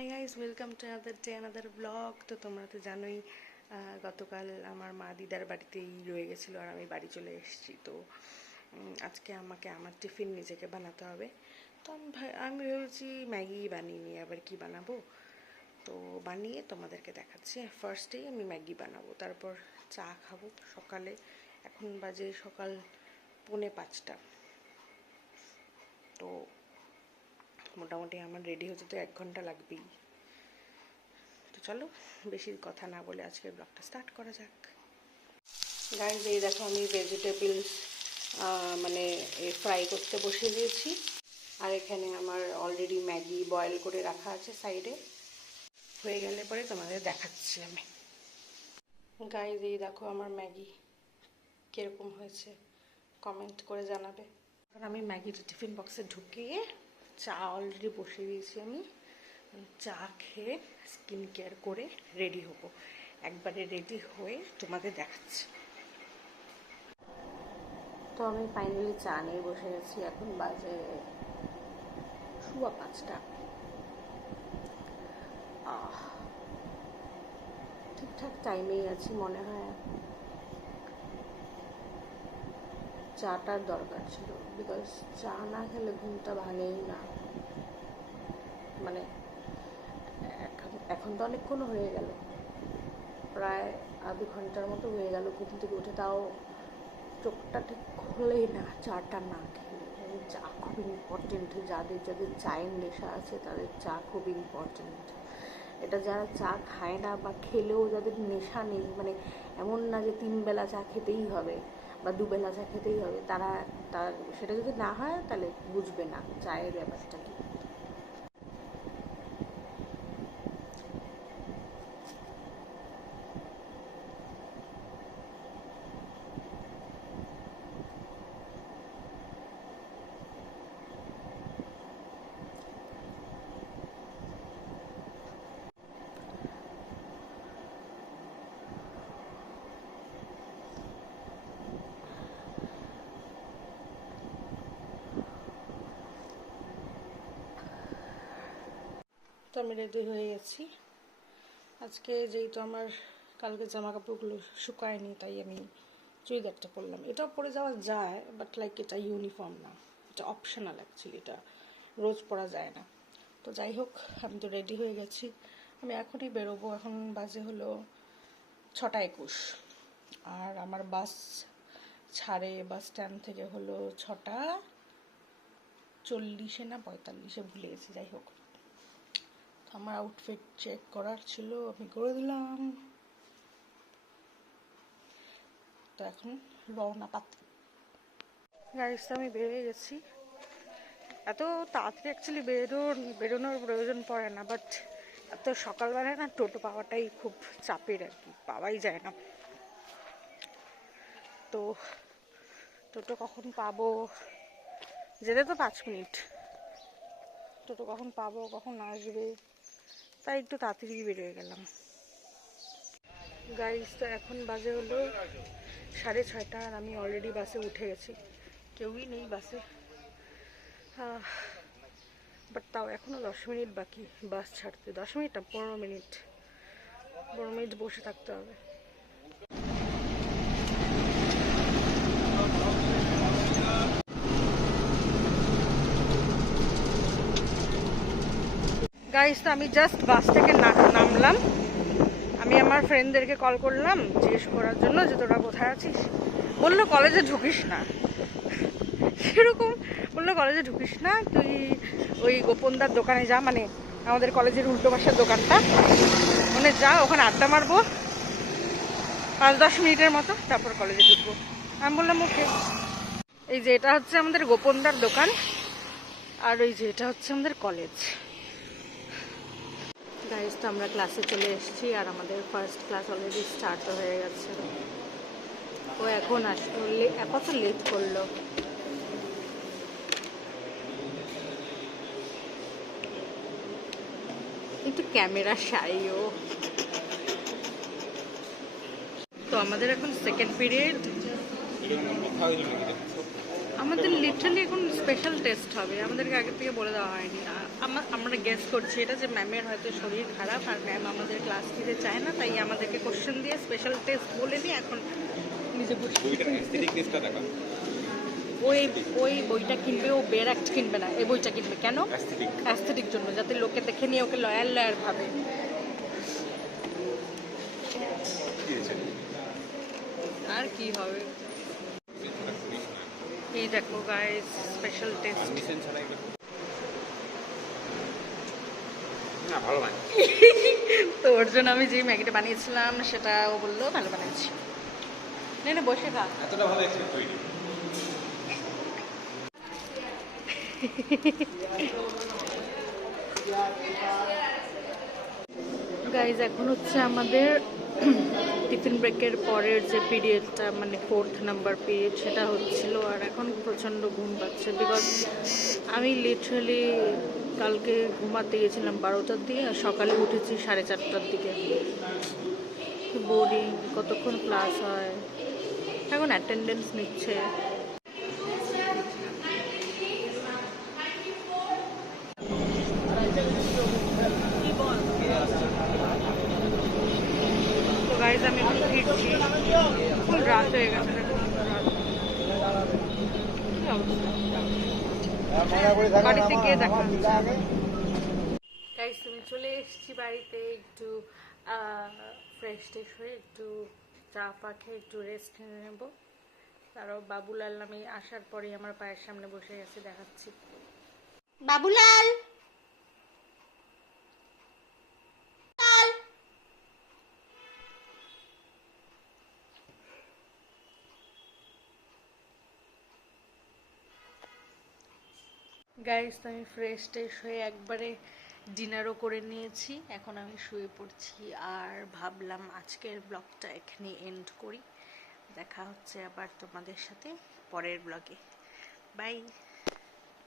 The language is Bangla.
Hi guys, welcome to another blog. তো তোমরা তো জানোই গতকাল আমার মা দিদার বাড়িতেই রয়ে গেছিলো আর আমি বাড়ি চলে এসেছি। তো আজকে আমাকে আমার টিফিন নিজেকে বানাতে হবে। তো আমি ভেবেছি ম্যাগি বানিয়ে নিয়ে আবার কি বানাবো, তো বানিয়ে তোমাদেরকে দেখাচ্ছি। ফার্স্টেই আমি ম্যাগি বানাবো, তারপর চা খাবো সকালে। এখন বাজে সকাল 4:45। তো মোটামুটি আমার রেডি হতে তো 1 ঘন্টা লাগবেই। তো চলো বেশি কথা না বলে আজকের ব্লগটা স্টার্ট করা যাক। গাইজ, এই দেখো আমি ভেজিটেবলস মানে ফ্রাই করতে বসিয়ে দিয়েছি। আর এখানে আমার অলরেডি ম্যাগি বয়েল করে রাখা আছে সাইডে। হয়ে গেলে পরে তোমাদের দেখাচ্ছি আমি। গাইজ, এই দেখো আমার ম্যাগি কীরকম হয়েছে কমেন্ট করে জানাবে। আর আমি ম্যাগিটা টিফিন বক্সে ঢুকিয়ে চা অলরেডি বসিয়ে দিয়েছি। আমি চা খেয়ে স্কিন কেয়ার করে রেডি হব। একবারে রেডি হয়ে তোমাদের দেখাচ্ছি। তো আমি ফাইনালি চা নিয়ে বসে গেছি। এখন বাজে 5:15। ঠিকঠাক টাইমেই আছি মনে হয়। চাটার দরকার ছিল, বিকজ চা না খেলে ঘুমটা ভাঙেই না। মানে এখন তো অনেকক্ষণ হয়ে গেল, প্রায় আধ ঘন্টার মতো হয়ে গেল ঘুম থেকে উঠে, তাও চোখটা ঠিক খোলেই না চাটা না খেলে। চা খুব ইম্পর্টেন্ট। যাদের চায়ের নেশা আছে তাদের চা খুব ইম্পর্টেন্ট। এটা যারা চা খায় না বা খেলেও যাদের নেশা নেই, মানে এমন না যে 3 বেলা চা খেতেই হবে বা 2 বেলা চা খেতেই হবে, তার সেটা যদি না হয় তাহলে বুঝবে না চায়ের ব্যাপারটা কি। তো আমি রেডি হয়ে গেছি। আজকে যেহেতু আমার কালকে জামা কাপড়গুলো শুকায়নি, তাই আমি চুড়িদারটা পরলাম। এটাও পরে যাওয়া যায়, বাট লাইক এটা ইউনিফর্ম না, এটা অপশনাল। অ্যাকচুয়ালি এটা রোজ পরা যায় না। তো যাই হোক, আমি তো রেডি হয়ে গেছি। আমি এখনই বেরোবো। এখন বাজে হলো 6:21 আর আমার বাস ছাড়ে বাস স্ট্যান্ড থেকে হলো 6:40 না 45, ভুলে গেছি। যাই হোক, আমার আউটফিট চেক করার ছিল, আমি করে দিলাম। তো এখন রওনা পাতি। গাড়িতে আমি বেরিয়ে গেছি। এত তাড়াতাড়ি অ্যাকচুয়ালি বেরোনোর প্রয়োজন পড়ে না, বাট এত সকালবেলায় না টোটো পাওয়াটাই খুব চাপের আর কি, পাওয়াই যায় না। তো টোটো কখন পাবো, যেতে তো 5 মিনিট, টোটো কখন পাবো কখন আসবে, তাই একটু তাড়াতাড়ি বেরিয়ে গেলাম। গাইস, তো এখন বাজে হলো 6:30 আর আমি অলরেডি বাসে উঠে গেছি। কেউই নেই বাসে, বাট তাও এখনও 10 মিনিট বাকি বাস ছাড়তে। 10 মিনিট না, 15 মিনিট বসে থাকতে হবে। গাইস, তো আমি জাস্ট বাস থেকে নামলাম। আমি আমার ফ্রেন্ডদেরকে কল করলাম জিজ্ঞেস করার জন্য যে তোরা কোথায় আছিস। বললো কলেজে ঢুকিস না, সেরকম বললো কলেজে ঢুকিস না, তুই ওই গোপনদার দোকানে যা, মানে আমাদের কলেজের উল্টো পাশের দোকানটা, ওখানে যা, ওখানে আড্ডা মারবো 5-10 মিনিটের মতো, তারপর কলেজে ঢুকবো। আমি বললাম ওকে। এই যে এটা হচ্ছে আমাদের গোপনদার দোকান, আর ওই যে এটা হচ্ছে আমাদের কলেজ। গাইস, তো আমরা ক্লাসে চলে এসেছি আর আমাদের ফার্স্ট ক্লাস অলরেডি স্টার্ট হয়ে গেছে। ও এখন আসলে কত লেট করলো। একটু ক্যামেরা শাইও। তো আমাদের এখন সেকেন্ড পিরিয়ড। আমাদের লিটারালি এখন স্পেশাল টেস্ট হবে, আমাদেরকে আগে থেকে বলে দেওয়া হয়নি। আমরা গেস করছি এটা যে ম্যামের হয়তো শরীর খারাপ আর ম্যাম আমাদের ক্লাস নিতে চায় না, তাই আমাদেরকে কোশ্চেন দিয়ে স্পেশাল টেস্ট বলে দিয়ে এখন নিজে ওই ওই বইটা কিনবে, ও বের অ্যাক্ট কিনবে না, এই বইটা কিনবে। কেন? অ্যাস্থেটিক জন্য, যাতে লোকে দেখে নিয়ে ওকে লয়াল লয়ার ভাবে। আর কি হবে। এই দেখো গাইস, স্পেশাল টেস্ট। তো ওর জন্য আমি যে ম্যাগিটা বানিয়েছিলাম সেটা ও বললো ভালো বানিয়েছি। না বসে খা। এতটা ভালো এক্সপেক্ট করিনি। গাইজ এখন হচ্ছে আমাদের টিফিন ব্রেকের পরের যে পিরিয়ডটা, মানে 4th নাম্বার পিরিয়ড, সেটা হচ্ছিল। আর এখন প্রচণ্ড ঘুম পাচ্ছে, বিকজ আমি লিটারালি কালকে ঘুমাতে গেছিলাম 12টার দিকে, আর সকালে উঠেছি 4:30টার দিকে। বোরিং, কতক্ষণ ক্লাস হয়, এখন অ্যাটেন্ডেন্স নিচ্ছে। তো গাইজ আমি এখন ফিরছি, ফুল রাত হয়ে গেছে। বাড়িতে গিয়ে দেখা গাইজ, তুমি চলে এসেছি বাড়িতে। একটু ফ্রেশ ট্রেশ হয়ে একটু চা পা খেয়ে একটু রেস্ট নিয়ে নেবো। তারও বাবুলাল আমি আসার পরেই আমার পায়ের সামনে বসে গেছে, দেখাচ্ছি। বাবুলাল, গাইস, আমি ফ্রেশ ট্রেশ হয়ে একবারে ডিনারও করে নিয়েছি। এখন আমি শুয়ে পড়ছি আর ভাবলাম আজকের ব্লগটা এখানে এন্ড করি। দেখা হচ্ছে আবার তোমাদের সাথে পরের ব্লগে। বাই।